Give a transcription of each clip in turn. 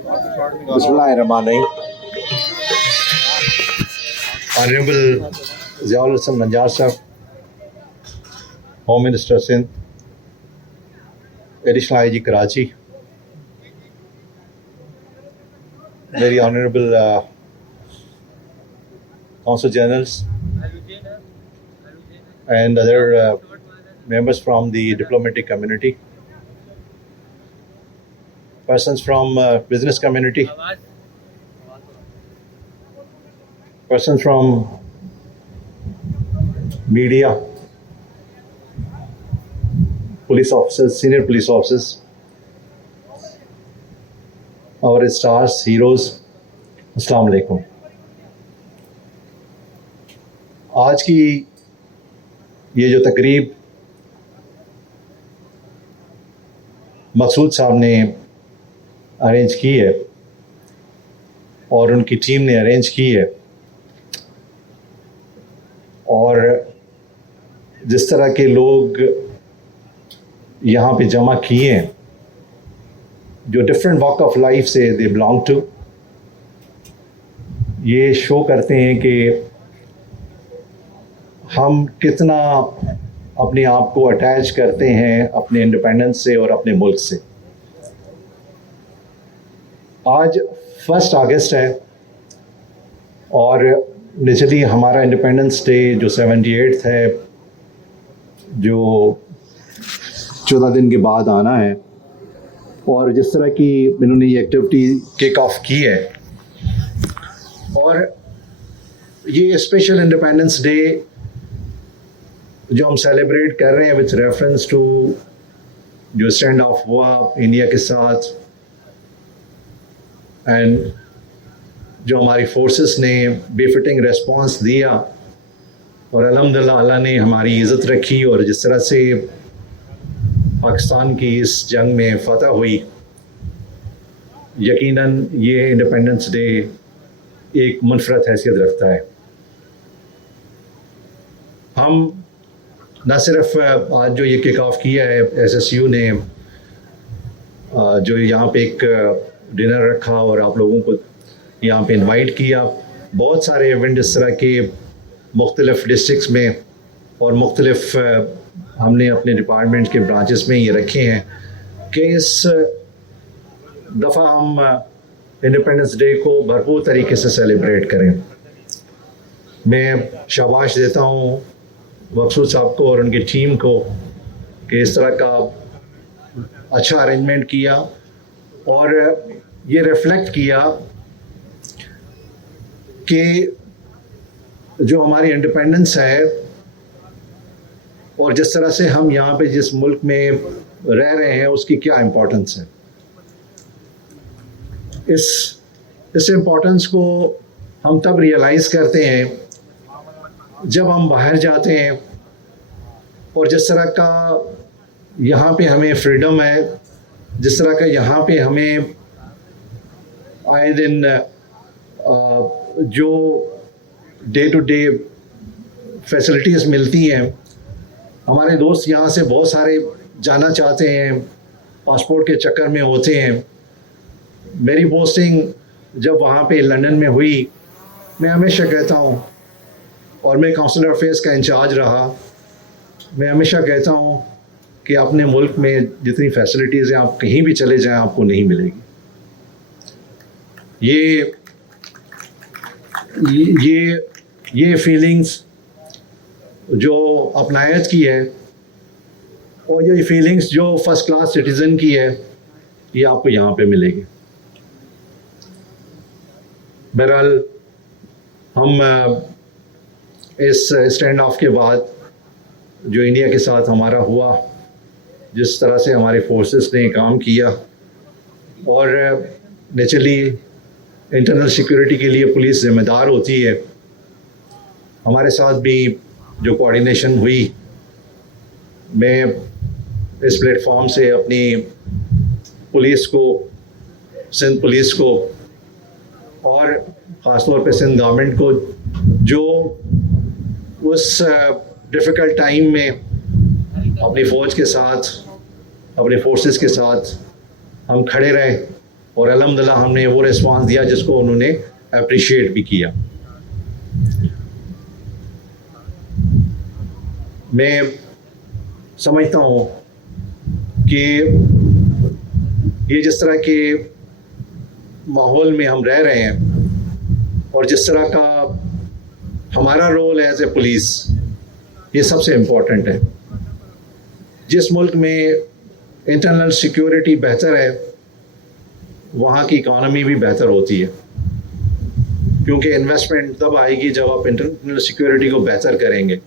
Bismillahirrahmanirrahim. Honorable Ziaul Hasan Najjar Sahab, Home Minister Sindh, Additional IG Karachi, very honorable Consul Generals and other members from the diplomatic community, persons from business community, persons from media, police officers, senior police officers, our stars, heroes, अस्सलाम वालेकुम। आज की ये जो तकरीब मकसूद साहब ने arrange की है और उनकी टीम ने अरेंज की है, और जिस तरह के लोग यहाँ पे जमा किए हैं जो डिफरेंट वॉक ऑफ लाइफ से दे बिलोंग टू, ये शो करते हैं कि हम कितना अपने आप को अटैच करते हैं अपने इंडिपेंडेंस से और अपने मुल्क से। आज 1 अगस्त है और नेचुरली हमारा इंडिपेंडेंस डे जो 78 है, जो 14 दिन के बाद आना है, और जिस तरह की इन्होंने ये एक्टिविटी किक ऑफ की है, और ये स्पेशल इंडिपेंडेंस डे जो हम सेलिब्रेट कर रहे हैं विथ रेफरेंस टू जो स्टैंड ऑफ हुआ इंडिया के साथ, एंड जो हमारी फोर्सेस ने बेफिटिंग रेस्पॉन्स दिया और अल्हम्दुलिल्लाह अल्लाह ने हमारी इज़्ज़त रखी, और जिस तरह से पाकिस्तान की इस जंग में फतह हुई, यकीनन ये इंडिपेंडेंस डे एक मुनफरद हैसियत रखता है। हम न सिर्फ आज जो ये किक ऑफ किया है SSU ने, जो यहाँ पे एक डिनर रखा और आप लोगों को यहाँ पे इनवाइट किया, बहुत सारे इवेंट इस तरह के मुख्तलिफ डिस्ट्रिक्ट्स में और मुख्तलिफ हमने अपने डिपार्टमेंट के ब्रांचेस में ये रखे हैं कि इस दफ़ा हम इंडिपेंडेंस डे को भरपूर तरीके से सेलिब्रेट करें। मैं शाबाश देता हूँ मकसूद साहब को और उनकी टीम को कि इस तरह का अच्छा अरेंजमेंट किया और ये रिफ्लेक्ट किया कि जो हमारी इंडिपेंडेंस है और जिस तरह से हम यहाँ पे जिस मुल्क में रह रहे हैं उसकी क्या इम्पोर्टेंस है। इस इम्पोर्टेंस को हम तब रियलाइज़ करते हैं जब हम बाहर जाते हैं और जिस तरह का यहाँ पे हमें फ्रीडम है, जिस तरह का यहाँ पे हमें आए दिन जो डे टू डे फैसिलिटीज़ मिलती हैं। हमारे दोस्त यहाँ से बहुत सारे जाना चाहते हैं, पासपोर्ट के चक्कर में होते हैं। मेरी पोस्टिंग जब वहाँ पे लंदन में हुई, मैं हमेशा कहता हूँ, और मैं काउंसलर अफेयर्स का इंचार्ज रहा, मैं हमेशा कहता हूँ कि अपने मुल्क में जितनी फैसिलिटीज़ हैं आप कहीं भी चले जाएं आपको नहीं मिलेगी। ये फीलिंग्स जो अपनायत की है और ये फीलिंग्स जो फर्स्ट क्लास सिटीज़न की है, ये आपको यहाँ पे मिलेगी। बहरहाल हम इस स्टैंड ऑफ के बाद जो इंडिया के साथ हमारा हुआ, जिस तरह से हमारे फोर्सेस ने काम किया, और नेचुरली इंटरनल सिक्योरिटी के लिए पुलिस ज़िम्मेदार होती है, हमारे साथ भी जो कोऑर्डिनेशन हुई, मैं इस प्लेटफॉर्म से अपनी पुलिस को, सिंध पुलिस को और ख़ासतौर पे सिंध गवर्नमेंट को, जो उस डिफ़िकल्ट टाइम में अपनी फ़ौज के साथ, अपने फोर्सेस के साथ हम खड़े रहे और अल्हम्दुलिल्लाह हमने वो रिस्पांस दिया जिसको उन्होंने अप्रिशिएट भी किया। मैं समझता हूँ कि ये जिस तरह के माहौल में हम रह रहे हैं और जिस तरह का हमारा रोल एज ए पुलिस, ये सबसे इम्पोर्टेंट है। जिस मुल्क में इंटरनल सिक्योरिटी बेहतर है वहाँ की इकॉनमी भी बेहतर होती है, क्योंकि इन्वेस्टमेंट तब आएगी जब आप इंटरनल सिक्योरिटी को बेहतर करेंगे।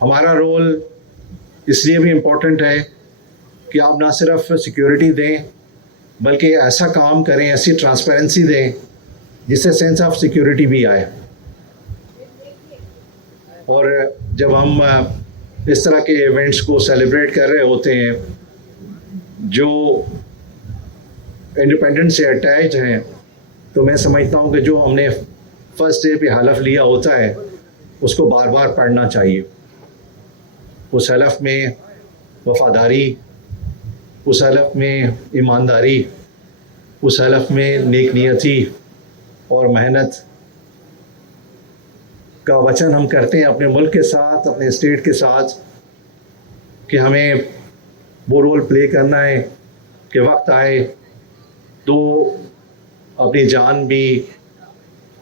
हमारा रोल इसलिए भी इम्पोर्टेंट है कि आप ना सिर्फ सिक्योरिटी दें बल्कि ऐसा काम करें, ऐसी ट्रांसपेरेंसी दें जिससे सेंस ऑफ सिक्योरिटी भी आए। और जब हम इस तरह के इवेंट्स को सेलिब्रेट कर रहे होते हैं जो इंडिपेंडेंस से अटैच हैं, तो मैं समझता हूँ कि जो हमने फर्स्ट डे पे हलफ लिया होता है उसको बार बार पढ़ना चाहिए। उस हलफ में वफादारी, उस हलफ में ईमानदारी, उस हलफ में नेक नियती और मेहनत का वचन हम करते हैं अपने मुल्क के साथ, अपने स्टेट के साथ, कि हमें वो रोल प्ले करना है कि वक्त आए तो अपनी जान भी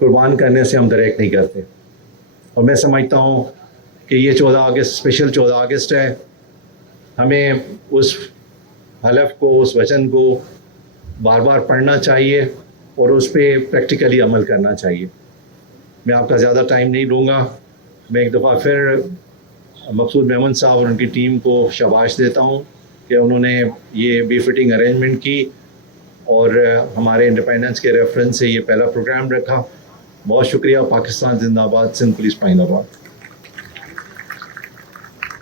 कुर्बान करने से हम दरेक नहीं करते। और मैं समझता हूँ कि ये 14 अगस्त स्पेशल 14 अगस्त है। हमें उस हलफ को, उस वचन को बार बार पढ़ना चाहिए और उस पर प्रैक्टिकली अमल करना चाहिए। मैं आपका ज़्यादा टाइम नहीं लूँगा। मैं एक दफ़ा फिर मकसूद मेमन साहब और उनकी टीम को शाबाश देता हूँ कि उन्होंने ये बेफिटिंग अरेंजमेंट की और हमारे इंडिपेंडेंस के रेफरेंस से ये पहला प्रोग्राम रखा। बहुत शुक्रिया। पाकिस्तान जिंदाबाद। सिंध पुलिस पाइंदाबाद।